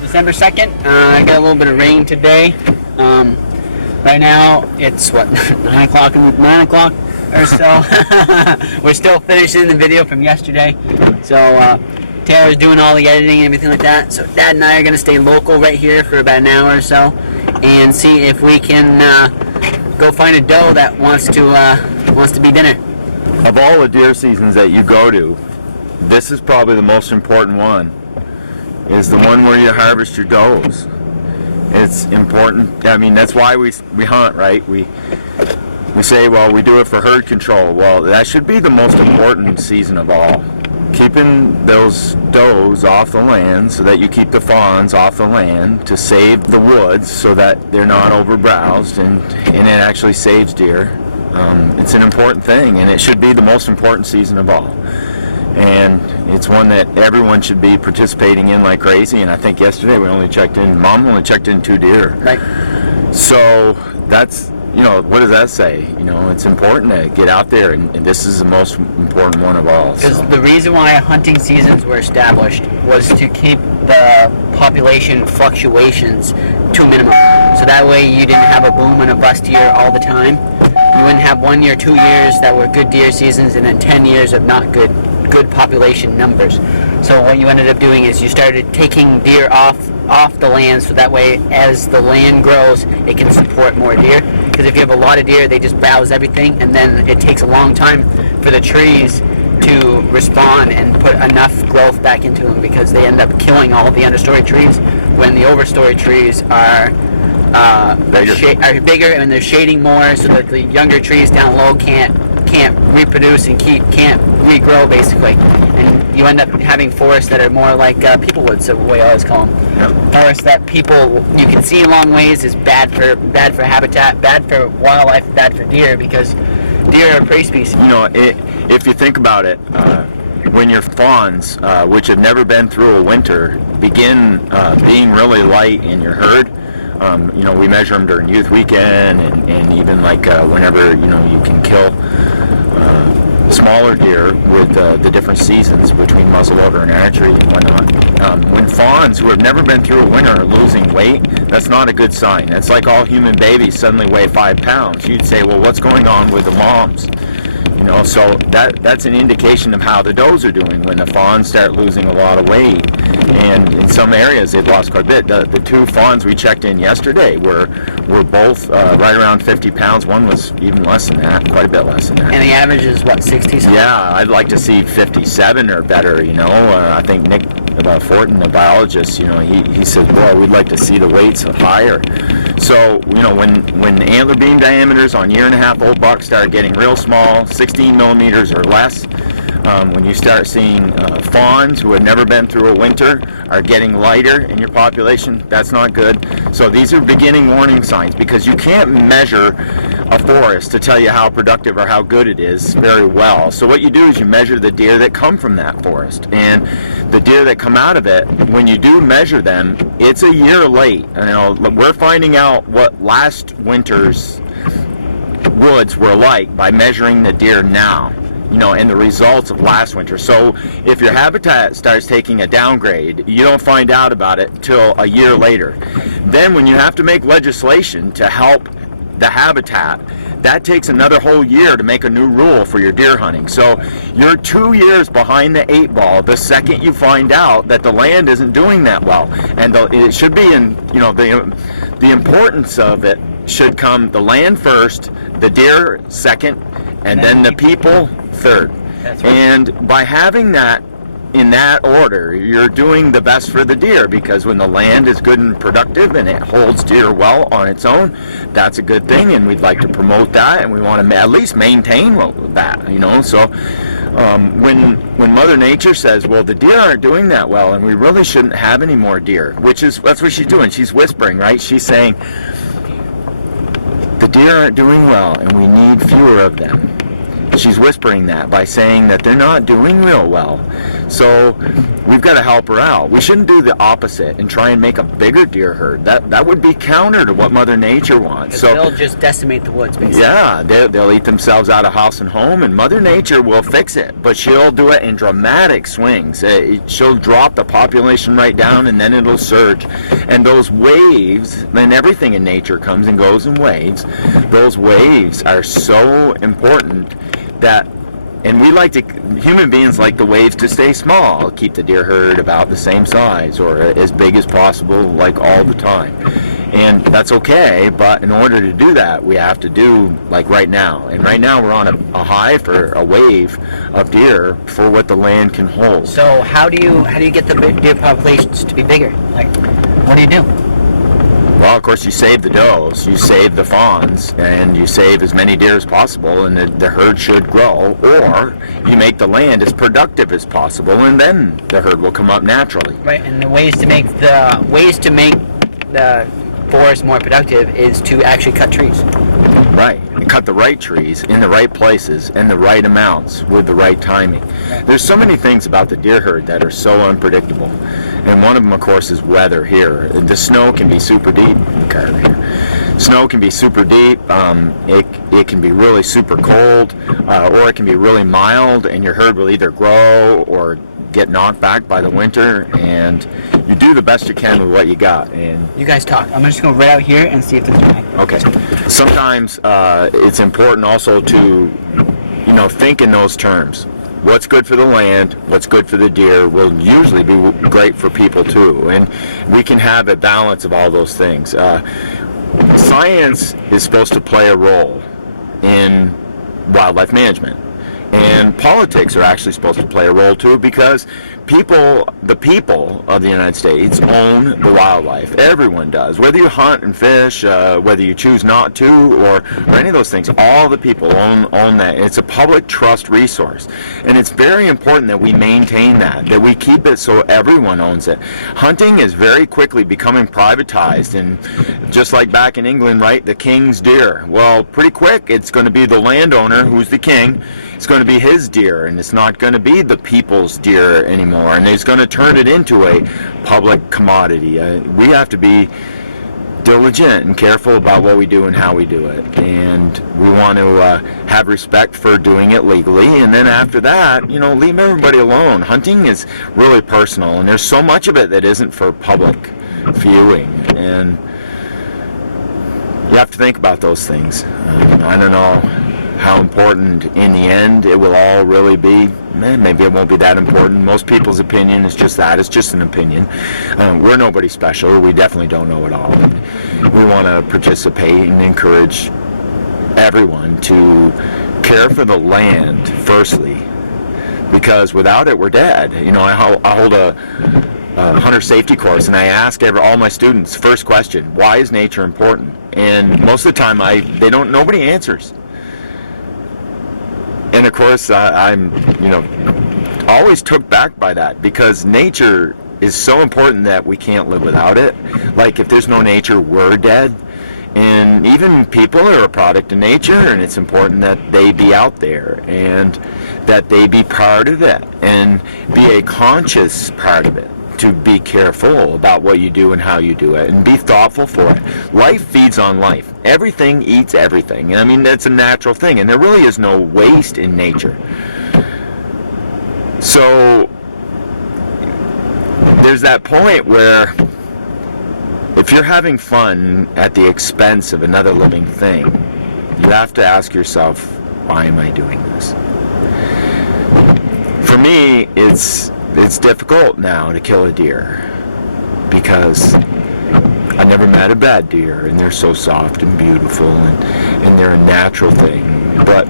December 2nd, I got a little bit of rain today. Right now it's what, 9 o'clock or so. We're still finishing the video from yesterday. So Taylor's doing all the editing and everything like that. So Dad and I are going to stay local right here for about an hour or so and see if we can go find a doe that wants to be dinner. Of all the deer seasons that you go to, this is probably the most important one. Is the one where you harvest your does. It's important. I mean, that's why we hunt, right? We say, well, we do it for herd control. Well, that should be the most important season of all. Keeping those does off the land so that you keep the fawns off the land to save the woods so that they're not overbrowsed and it actually saves deer. It's an important thing, and it should be the most important season of all. And it's one that everyone should be participating in like crazy. And I think yesterday Mom only checked in 2 deer. Right. So that's, what does that say? It's important to get out there, and this is the most important one of all. Because the reason why hunting seasons were established was to keep the population fluctuations to a minimum. So that way you didn't have a boom and a bust year all the time. You wouldn't have 1 year, 2 years that were good deer seasons and then 10 years of not good population numbers. So what you ended up doing is you started taking deer off the land, so that way as the land grows it can support more deer. Because if you have a lot of deer, they just browse everything, and then it takes a long time for the trees to respond and put enough growth back into them, because they end up killing all the understory trees when the overstory trees are bigger and they're shading more, so that the younger trees down low can't reproduce and can't regrow, basically, and you end up having forests that are more like people woods, the way I always call them. Yep. Forests that you can see long ways is bad for habitat, bad for wildlife, bad for deer, because deer are a prey species. If you think about it, when your fawns, which have never been through a winter, begin being really light in your herd, we measure them during youth weekend and even like whenever you can kill smaller deer with the different seasons between muzzleloader and archery and whatnot. When fawns who have never been through a winter are losing weight, that's not a good sign. That's like all human babies suddenly weigh 5 pounds. You'd say, well, what's going on with the moms? So that's an indication of how the does are doing when the fawns start losing a lot of weight. And in some areas they've lost quite a bit. The 2 fawns we checked in yesterday were both right around 50 pounds. One was even less than that, quite a bit less than that. And the average is what, 60 something? Yeah, I'd like to see 57 or better. I think Nick Fortin, the biologist, he said, boy, we'd like to see the weights higher. So, when antler beam diameters on 1.5-year-old bucks start getting real small, 16 millimeters or less, when you start seeing fawns who have never been through a winter are getting lighter in your population, that's not good. So these are beginning warning signs, because you can't measure a forest to tell you how productive or how good it is very well. So what you do is you measure the deer that come from that forest, and the deer that come out of it, when you do measure them, it's a year late. We're finding out what last winter's woods were like by measuring the deer now, and the results of last winter. So if your habitat starts taking a downgrade, you don't find out about it till a year later. Then when you have to make legislation to help the habitat, that takes another whole year to make a new rule for your deer hunting. So you're 2 years behind the 8 ball the second you find out that the land isn't doing that well. And it should be the importance of it should come the land first, the deer second, and then the people third. That's right. And by having that in that order, you're doing the best for the deer, because when the land is good and productive and it holds deer well on its own, that's a good thing, and we'd like to promote that, and we want to at least maintain that, So when Mother Nature says, well, the deer aren't doing that well, and we really shouldn't have any more deer, that's what she's doing. She's whispering, right? She's saying, deer aren't doing well, and we need fewer of them. She's whispering that by saying that they're not doing real well. So we've got to help her out. We shouldn't do the opposite and try and make a bigger deer herd. That would be counter to what Mother Nature wants. So they'll just decimate the woods, basically. Yeah, they'll eat themselves out of house and home, and Mother Nature will fix it. But she'll do it in dramatic swings. She'll drop the population right down, and then it'll surge. And those waves, then everything in nature comes and goes in waves. Those waves are so important that, and human beings like the waves to stay small, keep the deer herd about the same size or as big as possible, like all the time. And that's okay, but in order to do that, we have to do like right now. And right now we're on a high for a wave of deer for what the land can hold. So how do you get the deer populations to be bigger? Like, what do you do? Well, of course, you save the does, you save the fawns, and you save as many deer as possible, and the herd should grow. Or you make the land as productive as possible, and then the herd will come up naturally. Right, and the ways to make the forest more productive is to actually cut trees. Right, and cut the right trees in the right places and the right amounts with the right timing. There's so many things about the deer herd that are so unpredictable. And one of them, of course, is weather here. The snow can be super deep. Snow can be super deep. It can be really super cold, or it can be really mild, and your herd will either grow or get knocked back by the winter. And you do the best you can with what you got. And you guys talk. I'm just going to go right out here and see if there's any. Okay. Sometimes it's important also to, think in those terms. What's good for the land, what's good for the deer will usually be great for people too. And we can have a balance of all those things. Science is supposed to play a role in wildlife management. And politics are actually supposed to play a role too, because the people of the United States own the wildlife. Everyone does. Whether you hunt and fish, whether you choose not to, or any of those things, all the people own that. It's a public trust resource. And it's very important that we maintain that we keep it so everyone owns it. Hunting is very quickly becoming privatized, and just like back in England, right, the king's deer. Well, pretty quick, it's going to be the landowner who's the king. It's going to be his deer, and it's not going to be the people's deer anymore, and he's going to turn it into a public commodity. We have to be diligent and careful about what we do and how we do it, and we want to have respect for doing it legally, and then after that, leave everybody alone. Hunting is really personal, and there's so much of it that isn't for public viewing, and you have to think about those things. I don't know how important in the end it will all really be. Maybe it won't be that important. Most people's opinion is just that. It's just an opinion. We're nobody special. We definitely don't know it all. We want to participate and encourage everyone to care for the land, firstly, because without it, we're dead. I hold a hunter safety course, and I ask all my students, first question, why is nature important? And most of the time, nobody answers. And of course, I'm, always took back by that, because nature is so important that we can't live without it. Like, if there's no nature, we're dead. And even people are a product of nature, and it's important that they be out there and that they be part of it and be a conscious part of it. To be careful about what you do and how you do it, and be thoughtful for it. Life feeds on life. Everything eats everything. I mean, that's a natural thing, and there really is no waste in nature. So there's that point where if you're having fun at the expense of another living thing, you have to ask yourself, why am I doing this? For me, it's difficult now to kill a deer, because I never met a bad deer, and they're so soft and beautiful, and they're a natural thing. But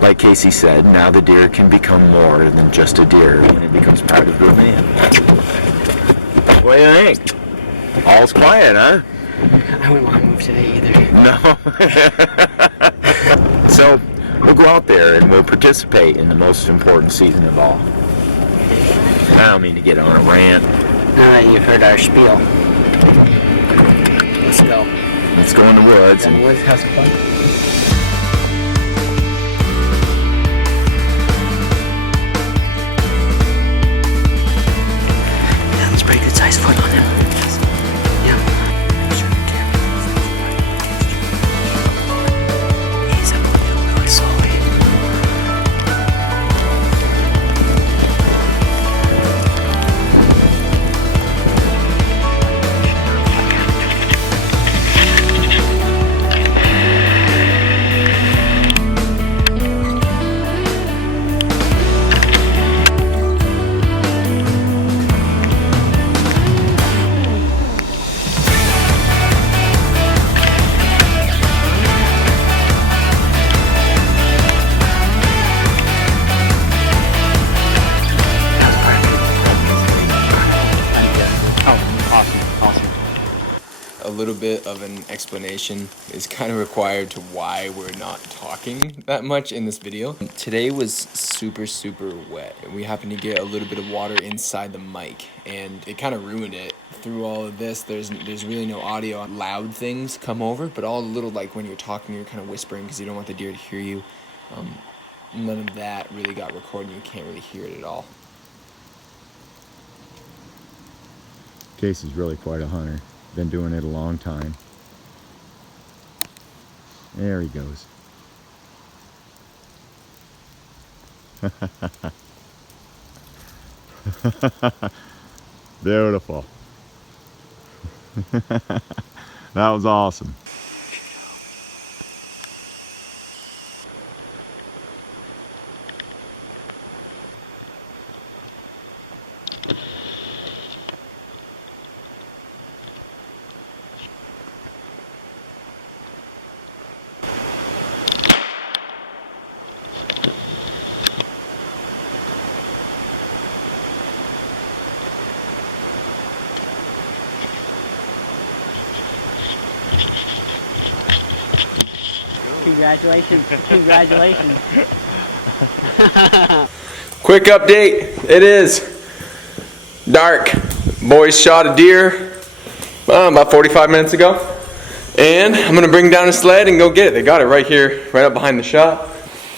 like Casey said, now the deer can become more than just a deer when it becomes part of the man. What do you think? All's quiet, huh? I wouldn't want to move today either. No. So we'll go out there and we'll participate in the most important season of all. I don't mean to get on a rant. Now that you've heard our spiel, let's go. Let's go in the woods. And let's have some fun. Yeah, that's a pretty good size foot on him. Yeah. He's up the hill really slowly. A little bit of an explanation is kind of required to why we're not talking that much in this video. Today was super wet, and we happened to get a little bit of water inside the mic, and it kind of ruined it. Through all of this, there's really no audio. Loud things come over, but all the little, like when you're talking, you're kind of whispering because you don't want the deer to hear you. None of that really got recorded, and you can't really hear it at all. Casey's really quite a hunter. Been doing it a long time. There he goes. Beautiful. That was awesome. Congratulations. Congratulations. Quick update, it is dark. Boys shot a deer about 45 minutes ago, and I'm gonna bring down a sled and go get it. They got it right here, right up behind the shop.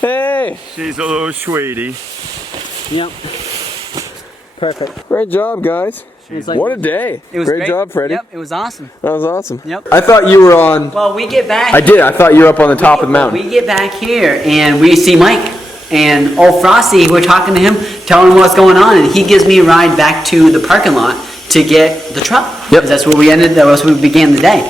Hey! She's a little sweetie. Yep. Perfect. Great job, guys. Like, what a day. It was great job, Freddie. Yep, it was awesome. That was awesome. Yep. I thought you were on... Well, we get back... I did. I thought you were up on the top of the mountain. We get back here, and we see Mike. And old Frosty, we're talking to him, telling him what's going on, and he gives me a ride back to the parking lot to get the truck. Yep. That's where we ended. That was where we began the day.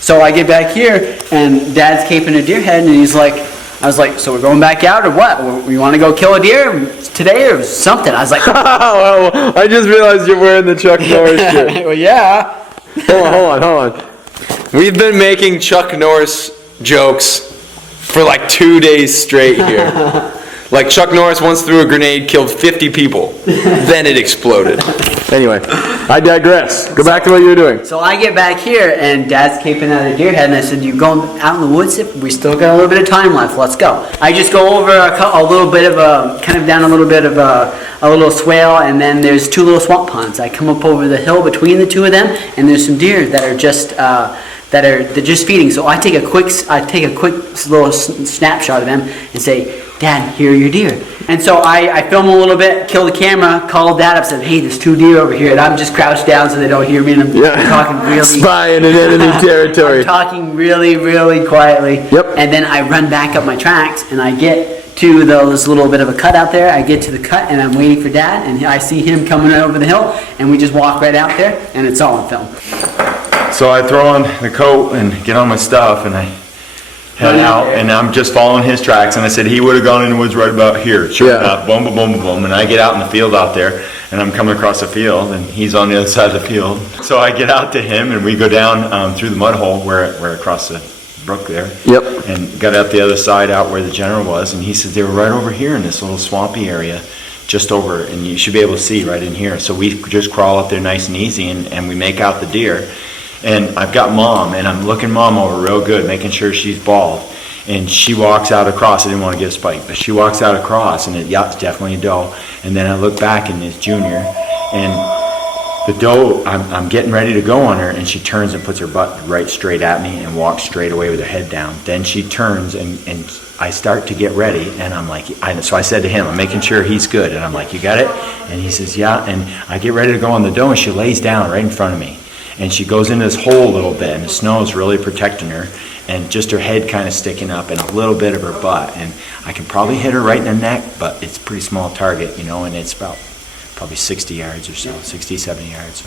So I get back here, and Dad's caping a deer head, and he's like... I was like, so we're going back out or what? We want to go kill a deer today or something? I was like... Well, I just realized you're wearing the Chuck Norris shirt. Well, yeah. Hold on. We've been making Chuck Norris jokes for like 2 days straight here. Like Chuck Norris once threw a grenade, killed 50 people. Then it exploded. Anyway, I digress. Go back to what you were doing. So I get back here, and Dad's caping out a deer head, and I said, you going out in the woods? We still got a little bit of time left. Let's go. I just go over a little bit of kind of down a little bit of a little swale, and then there's two little swamp ponds. I come up over the hill between the two of them, and there's some deer that are just they're just feeding. So I take a quick little snapshot of them and say, Dad, here are your deer. And so I film a little bit, kill the camera, call Dad up, said, hey, there's two deer over here. And I'm just crouched down so they don't hear me, and I'm talking really... Spying in enemy territory. I'm talking really, really quietly. Yep. And then I run back up my tracks, and I get to those little bit of a cut out there. I get to the cut, and I'm waiting for Dad, and I see him coming over the hill, and we just walk right out there, and it's all on film. So I throw on the coat and get on my stuff, and I head out, and I'm just following his tracks. And I said he would have gone in the woods right about here. Sure enough, boom, boom, boom, boom, boom. And I get out in the field out there, and I'm coming across the field, and he's on the other side of the field. So I get out to him, and we go down through the mud hole where across the brook there. Yep. And got out the other side out where the general was, and he said they were right over here in this little swampy area, just over, and you should be able to see right in here. So we just crawl up there nice and easy, and we make out the deer. And I've got Mom, and I'm looking Mom over real good, making sure she's bald. And she walks out across. I didn't want to get a spike, but she walks out across, and it's definitely a doe. And then I look back, and it's Junior. And the doe, I'm getting ready to go on her, and she turns and puts her butt right straight at me and walks straight away with her head down. Then she turns and I start to get ready, and I'm like, so I said to him, I'm making sure he's good, and I'm like, you got it? And he says, yeah, and I get ready to go on the doe, and she lays down right in front of me. And she goes into this hole a little bit, and the snow is really protecting her, and just her head kind of sticking up and a little bit of her butt. And I can probably hit her right in the neck, but it's a pretty small target, you know, and it's about probably 60 yards or so, 60, 70 yards.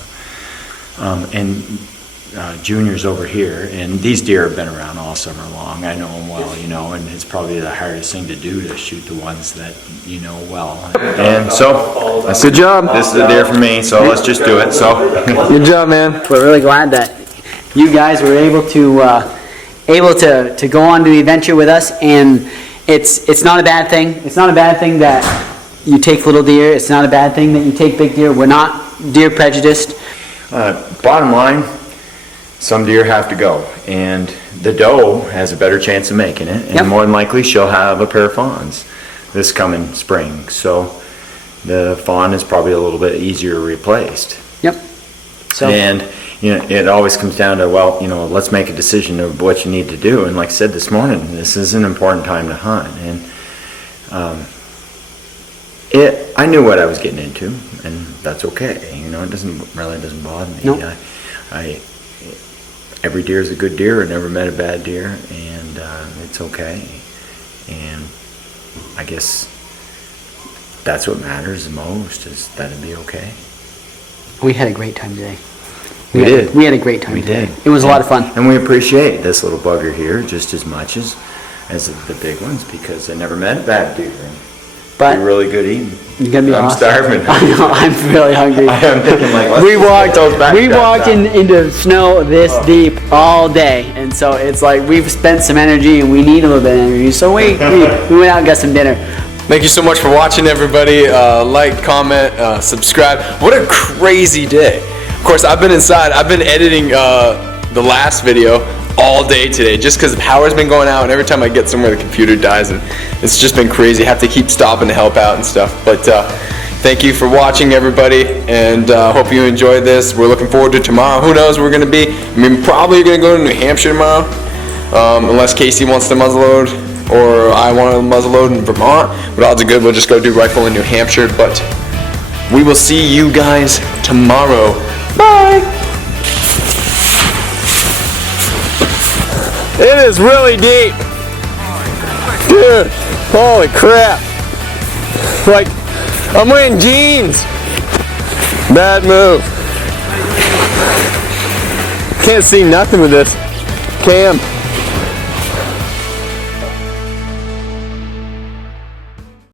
So. And Junior's over here, and these deer have been around all summer long. I know them well, you know, and it's probably the hardest thing to do to shoot the ones that you know well. And so, I said, Good job. this is a deer for me, so let's just do it. So, Good job, man. We're really glad that you guys were able to go on to the adventure with us, and it's not a bad thing. It's not a bad thing that you take little deer. It's not a bad thing that you take big deer. We're not deer prejudiced. bottom line, some deer have to go, and the doe has a better chance of making it, and Yep. more than likely she'll have a pair of fawns this coming spring. So the fawn is probably a little bit easier replaced. Yep. So And it always comes down to, well, let's make a decision of what you need to do. And like I said this morning, this is an important time to hunt, and I knew what I was getting into, and that's okay. It doesn't bother me. Nope. Every deer is a good deer. I never met a bad deer, and it's okay. And I guess that's what matters the most, is that it'd be okay. we had a great time today. We did. We had a great time We today. did. It was a lot of fun. And we appreciate this little bugger here just as much as the big ones, because I never met a bad deer. But Be really good eating. you're gonna be I'm awesome. starving. I know, I'm really hungry. I'm thinking like, let's we just walked get those back into snow this deep all day, and so it's like we've spent some energy and we need a little bit of energy, so we went out and got some dinner. Thank you so much for watching, everybody. Like, comment, subscribe. What a crazy day. Of course, I've been inside. I've been editing the last video all day today, just because the power's been going out, and every time I get somewhere the computer dies, and it's just been crazy. I have to keep stopping to help out and stuff. But thank you for watching, everybody, and hope you enjoyed this. We're looking forward to tomorrow. Who knows where we're going to be? Probably going to go to New Hampshire tomorrow, unless Casey wants to muzzleload, or I want to muzzleload in Vermont. But odds are good we'll just go do rifle in New Hampshire. But we will see you guys tomorrow. Bye! It is really deep. Dude, holy crap. Like, I'm wearing jeans. Bad move. Can't see nothing with this cam.